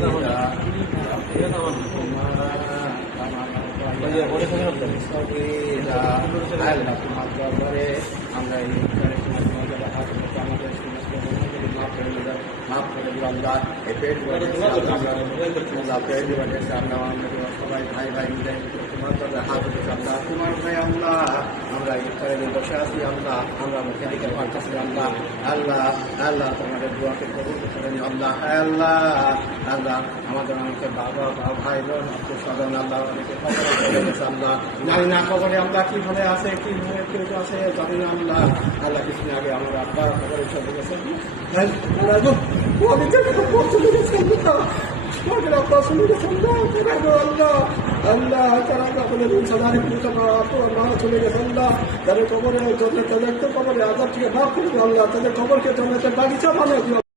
আমরা মাফ করে দিলাম আল্লাহ। এই পেট সবাই ভাই ভাই মিলে তোমার হাত আল্লাহ, তোমার ভাই আল্লাহ, আমরা ইফতারে বসে আছি আল্লাহ, আমরা মুখে দিকে পাঠাচ্ছি আল্লাহ। আল্লাহ আল্লাহ তোমাদের দোয়াকে কবুল করেন আল্লাহ। আল্লাহ আল্লাহ আমাদের অনেকে বাবা ভাই বোন স্বজন আল্লাহ অনেকে খবরে চলে গেছে আল্লাহ, জানি না খবরে আল্লাহ কিভাবে আছে কিভাবে কেউ আছে জানি না আল্লাহ। আল্লাহ কিছুদিন আগে আমার আব্বা খবরে চলে গেছে আল্লাহ, তারা চলে গেছে আল্লাহ, তাদের কবরে তাদের তো কবরে আজাব থেকে ভাগ করবে আল্লাহ, তাদের কবরকে জন্মের বাগিচা বানাই